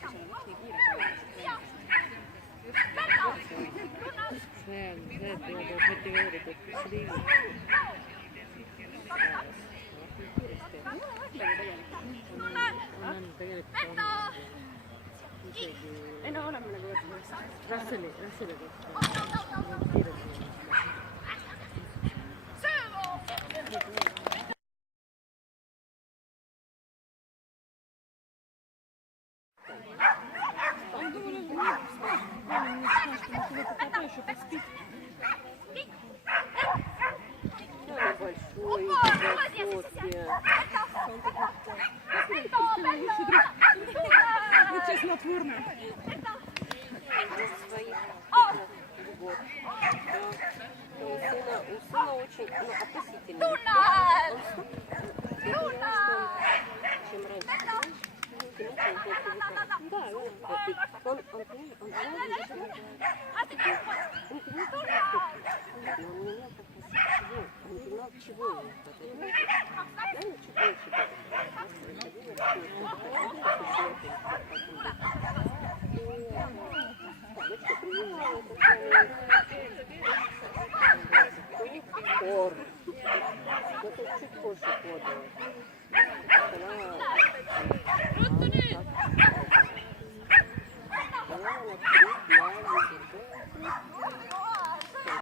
see on motiveeritud liiga. On tegelikult isegi ei no oleme nagu Russeli kohta kiirelt. Чеснотворно. У сына очень относительно. Чем раньше. Да, Ор. Ну тут чуть позже подала. Она на 3 дня